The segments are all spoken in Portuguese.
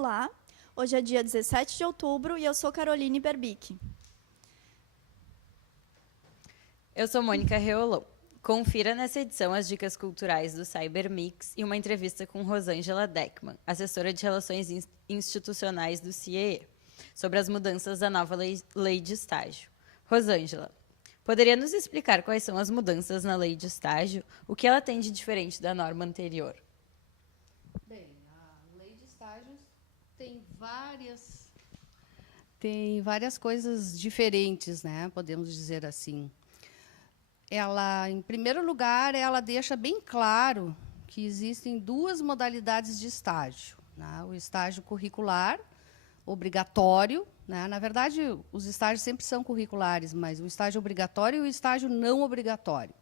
Olá, hoje é dia 17 de outubro e eu sou Caroline Berbic. Eu sou Mônica Reolou. Confira nessa edição as dicas culturais do Cybermix e uma entrevista com Rosângela Deckman, assessora de Relações Institucionais do CIEE, sobre as mudanças da nova lei de estágio. Rosângela, poderia nos explicar quais são as mudanças na lei de estágio? O que ela tem de diferente da norma anterior? Bem, a lei de estágios tem várias coisas diferentes, né? Podemos dizer assim. Ela, em primeiro lugar, ela deixa bem claro que existem duas modalidades de estágio, né? O estágio curricular, obrigatório, né? Na verdade, os estágios sempre são curriculares, mas o estágio obrigatório e o estágio não obrigatório.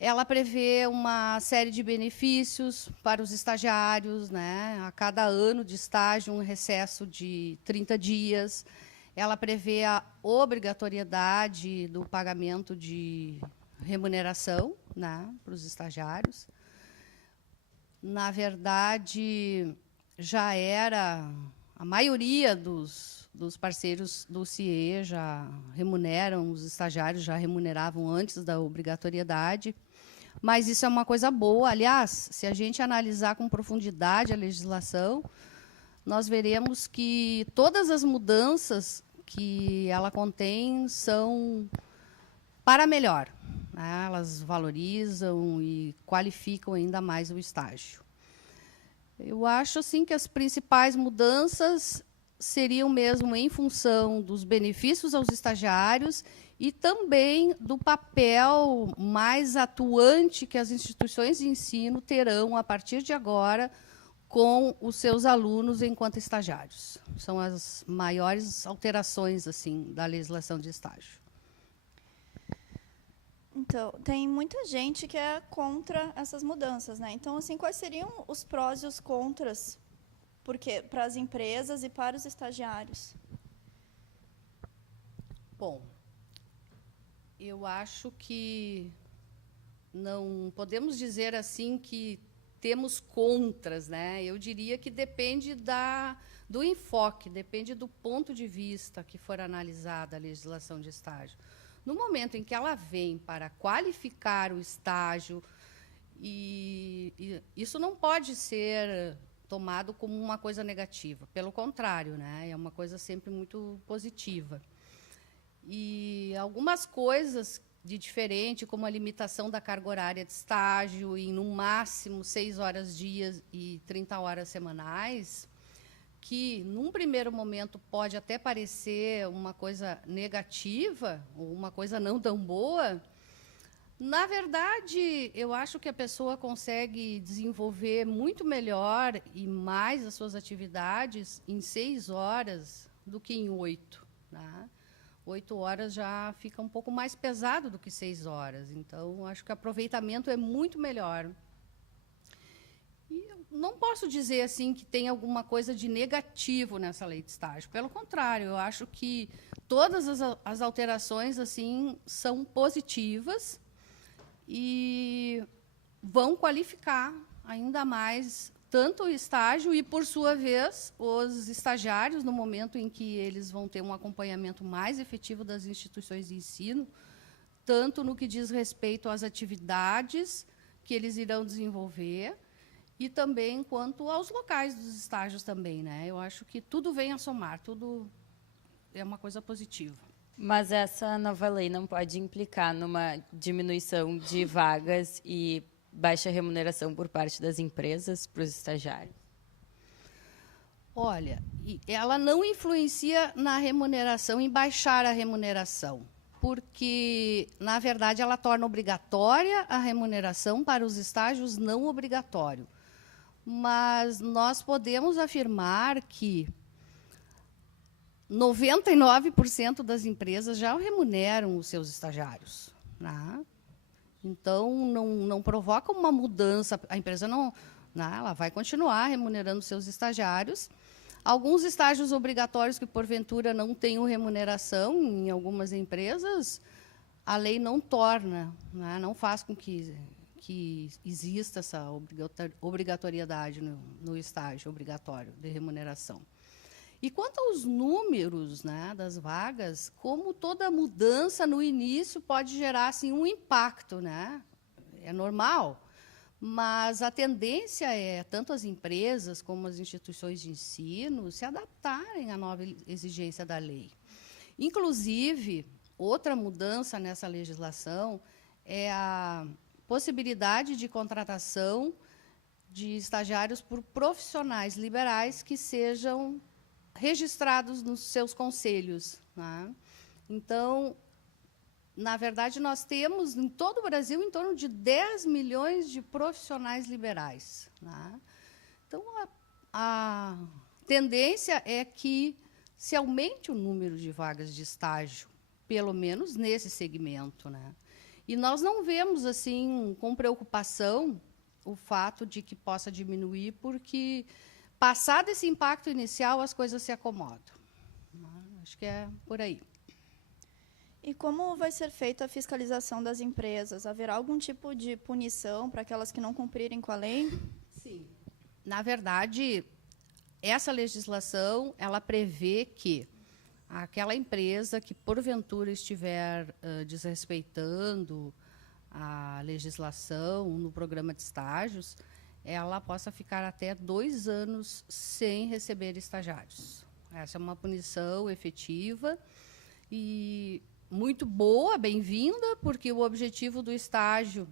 Ela prevê uma série de benefícios para os estagiários, né? A cada ano de estágio, um recesso de 30 dias. Ela prevê a obrigatoriedade do pagamento de remuneração, né, para os estagiários. Na verdade, já era a maioria dos parceiros do CIE já remuneram, os estagiários já remuneravam antes da obrigatoriedade. Mas isso é uma coisa boa. Aliás, se a gente analisar com profundidade a legislação, nós veremos que todas as mudanças que ela contém são para melhor, né? Elas valorizam e qualificam ainda mais o estágio. Eu acho assim, que as principais mudanças seriam mesmo em função dos benefícios aos estagiários e também do papel mais atuante que as instituições de ensino terão, a partir de agora, com os seus alunos enquanto estagiários. São as maiores alterações assim, da legislação de estágio. Então, tem muita gente que é contra essas mudanças, né? Então, assim, quais seriam os prós e os contras para as empresas e para os estagiários? Bom, eu acho que não podemos dizer assim que temos contras, né? Eu diria que depende do enfoque, depende do ponto de vista que for analisada a legislação de estágio. No momento em que ela vem para qualificar o estágio, e isso não pode ser tomado como uma coisa negativa. Pelo contrário, né? É uma coisa sempre muito positiva. E algumas coisas de diferente, como a limitação da carga horária de estágio em, no máximo, 6 horas dias e 30 horas semanais, que, num primeiro momento, pode até parecer uma coisa negativa, ou uma coisa não tão boa. Na verdade, eu acho que a pessoa consegue desenvolver muito melhor e mais as suas atividades em 6 horas do que em 8. Né? 8 horas já fica um pouco mais pesado do que 6 horas. Então, acho que o aproveitamento é muito melhor. E não posso dizer assim que tem alguma coisa de negativo nessa lei de estágio. Pelo contrário, eu acho que todas as alterações assim são positivas e vão qualificar ainda mais tanto o estágio e, por sua vez, os estagiários, no momento em que eles vão ter um acompanhamento mais efetivo das instituições de ensino, tanto no que diz respeito às atividades que eles irão desenvolver e também quanto aos locais dos estágios também, né? Eu acho que tudo vem a somar, tudo é uma coisa positiva. Mas essa nova lei não pode implicar numa diminuição de vagas e baixa remuneração por parte das empresas para os estagiários? Olha, ela não influencia na remuneração, em baixar a remuneração, porque, na verdade, ela torna obrigatória a remuneração para os estágios não obrigatórios. Mas nós podemos afirmar que 99% das empresas já remuneram os seus estagiários, né? Então, não provoca uma mudança. A empresa não, né, ela vai continuar remunerando seus estagiários. Alguns estágios obrigatórios que, porventura, não tenham remuneração, em algumas empresas, a lei não torna, né, não faz com que que exista essa obrigatoriedade no estágio obrigatório de remuneração. E quanto aos números, né, das vagas, como toda mudança no início pode gerar assim, um impacto, né? É normal, mas a tendência é tanto as empresas como as instituições de ensino se adaptarem à nova exigência da lei. Inclusive, outra mudança nessa legislação é a possibilidade de contratação de estagiários por profissionais liberais que sejam registrados nos seus conselhos, né? Então, na verdade, nós temos, em todo o Brasil, em torno de 10 milhões de profissionais liberais, né? Então, a tendência é que se aumente o número de vagas de estágio, pelo menos nesse segmento, né? E nós não vemos, assim, com preocupação, o fato de que possa diminuir, porque, passado esse impacto inicial, as coisas se acomodam. Acho que é por aí. E como vai ser feita a fiscalização das empresas? Haverá algum tipo de punição para aquelas que não cumprirem com a lei? Sim. Na verdade, essa legislação ela prevê que aquela empresa que, porventura, estiver desrespeitando a legislação no programa de estágios, ela possa ficar até 2 anos sem receber estagiários. Essa é uma punição efetiva e muito boa, bem-vinda, porque o objetivo do estágio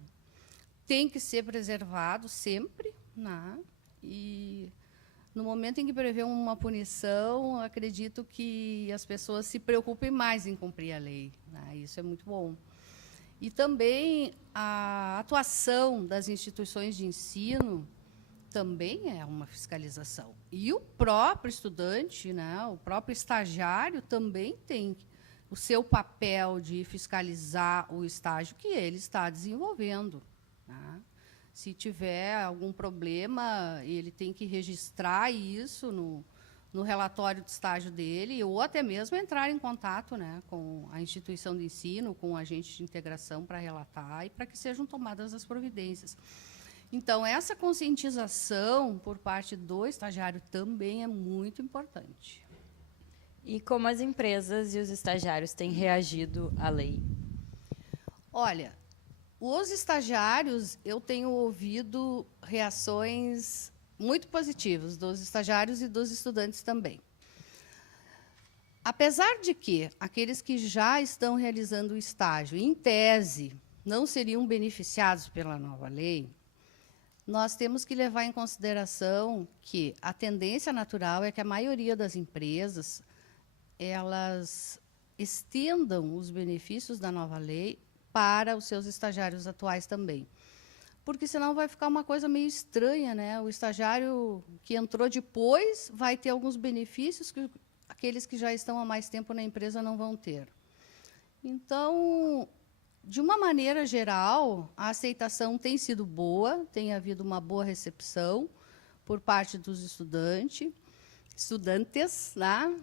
tem que ser preservado sempre, né? E no momento em que prevê uma punição, acredito que as pessoas se preocupem mais em cumprir a lei, né? Isso é muito bom. E também a atuação das instituições de ensino também é uma fiscalização. E o próprio estudante, né, o próprio estagiário também tem o seu papel de fiscalizar o estágio que ele está desenvolvendo, né? Se tiver algum problema, ele tem que registrar isso no relatório de estágio dele, ou até mesmo entrar em contato, né, com a instituição de ensino, com o agente de integração para relatar e para que sejam tomadas as providências. Então, essa conscientização por parte do estagiário também é muito importante. E como as empresas e os estagiários têm reagido à lei? Olha, os estagiários, eu tenho ouvido reações muito positivas dos estagiários e dos estudantes também. Apesar de que aqueles que já estão realizando o estágio, em tese, não seriam beneficiados pela nova lei, nós temos que levar em consideração que a tendência natural é que a maioria das empresas elas estendam os benefícios da nova lei para os seus estagiários atuais também. Porque senão vai ficar uma coisa meio estranha, né? O estagiário que entrou depois vai ter alguns benefícios que aqueles que já estão há mais tempo na empresa não vão ter. Então, de uma maneira geral, a aceitação tem sido boa, tem havido uma boa recepção por parte dos estudantes, né?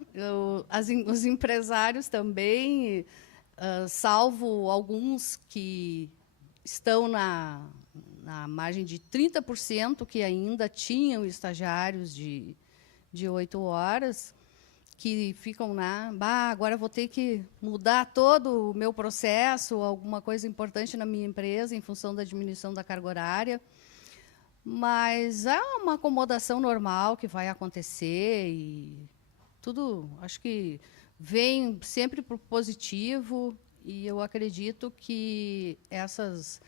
Os empresários também, salvo alguns que estão na margem de 30% que ainda tinham estagiários de 8 horas, que ficam na... agora vou ter que mudar todo o meu processo, alguma coisa importante na minha empresa, em função da diminuição da carga horária. Mas é uma acomodação normal que vai acontecer e tudo, acho que vem sempre para o positivo e eu acredito que essas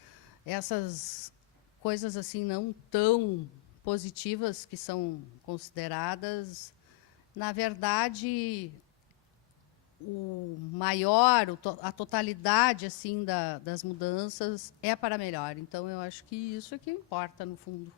coisas assim não tão positivas que são consideradas, na verdade, a totalidade assim das mudanças é para melhor. Então, eu acho que isso é que importa, no fundo.